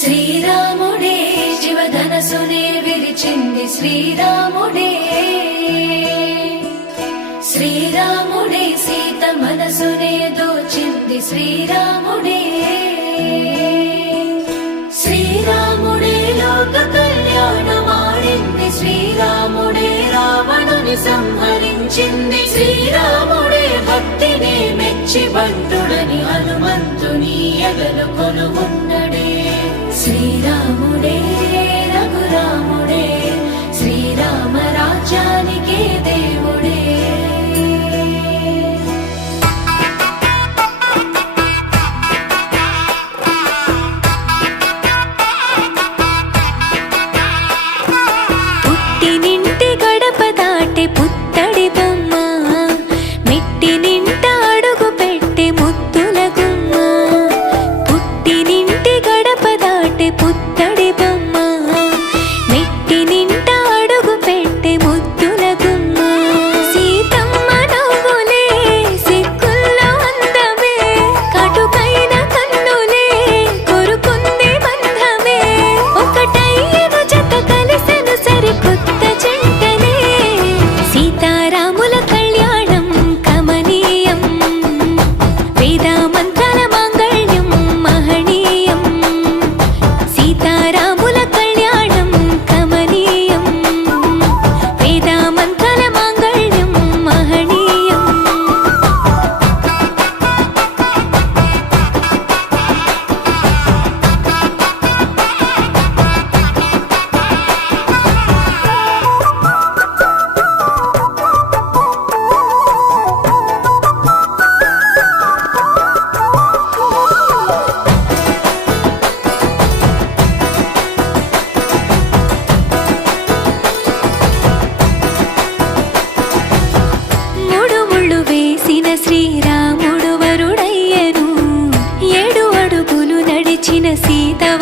శ్రీరాముడే శివధనసునే విరిచింది శ్రీరాముడే. శ్రీరాముడే సీత మనసునే దోచింది శ్రీరాముడే. శ్రీరాముడే లోక కళ్యాణమాడింది శ్రీరాముడే రావణుని సంహరించింది శ్రీరాముడే భక్తిని మెచ్చి భక్తుడని హనుమంతుని ఎగలు కొనుగుంది. వచ్చిన సీతవ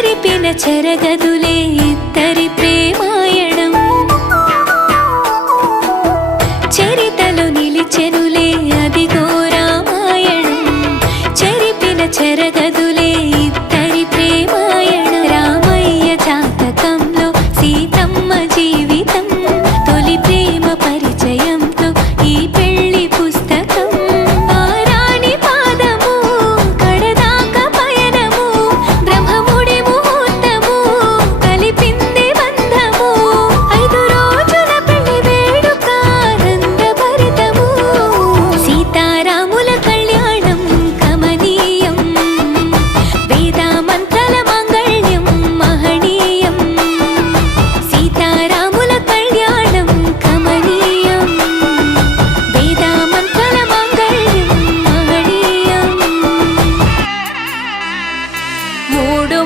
చెరిపిన చెరగదులే ఇద్దరి ప్రేమాయణం. చరితలు నిలిచెనులే అది గోరామాయణం చెరిపిన చెరగదు